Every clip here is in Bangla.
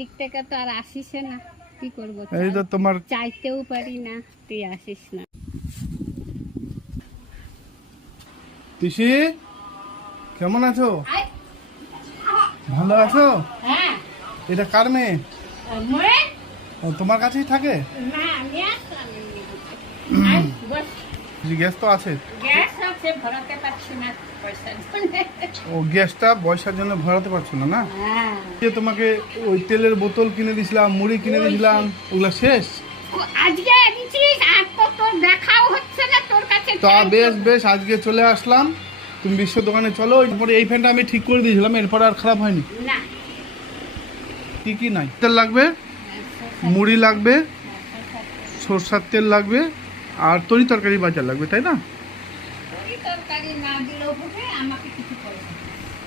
দিক থেকে তো আর আসিস না, কি করবো? এই তো তোমার চাইতেও পারি না, তুই আসিস না। পিসি কেমন আছো? ভালো আছো? হ্যাঁ। এটা কার মেয়ে? ও, তোমার কাছেই থাকে? গ্যাস তো আছে। ও, গ্যাসটা পয়সার জন্য ভরাতে পারছো না? না, তোমাকে ওই তেলের বোতল কিনে দিয়েছিলাম, মুড়ি কিনে দিয়েছিলাম, ওগুলা শেষ। তো বেশ বেশ, আজকে চলে আসলাম। তুমি বিশ্ব দোকানে চলো। এরপরে এই ফ্যানটা আমি ঠিক করে দিয়েছিলাম, এরপরে আর খারাপ হয়নি। কি কি নাই? তেল লাগবে, মুড়ি লাগবে, সরষার তেল লাগবে, আর তরি তরকারি বাজার লাগবে, তাই না?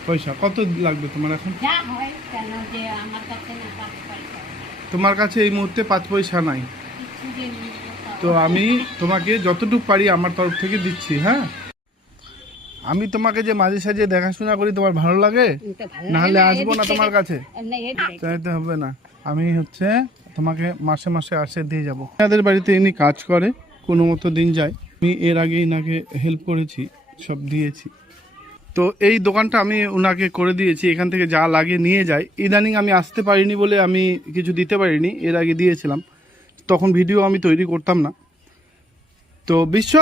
পয়সা কত লাগবে তোমার এখন? তোমার কাছে এই মুহূর্তে 5 পয়সা নাই। তো আমি তোমাকে যতটুকু পারি আমার তরফ থেকে দিচ্ছি। হ্যাঁ, আমি তোমাকে যে মাঝে সাঝে দেখাশোনা করি, তোমার ভালো লাগে? না হলে আসবো না তোমার কাছে, চাইতে হবে না। আমি তোমাকে মাসে মাসে আসে দিয়ে যাবো। আমাদের বাড়িতে ইনি কাজ করে, কোনো মতো দিন যায়। আমি এর আগে ইনাকে হেল্প করেছি, সব দিয়েছি। তো এই দোকানটা আমি ওনাকে করে দিয়েছি, এখান থেকে যা লাগে নিয়ে যায়। ইদানিং আমি আসতে পারিনি বলে আমি কিছু দিতে পারিনি, এর আগে দিয়েছিলাম, তখন ভিডিও আমি তৈরি করতাম না। তো বিশ্ব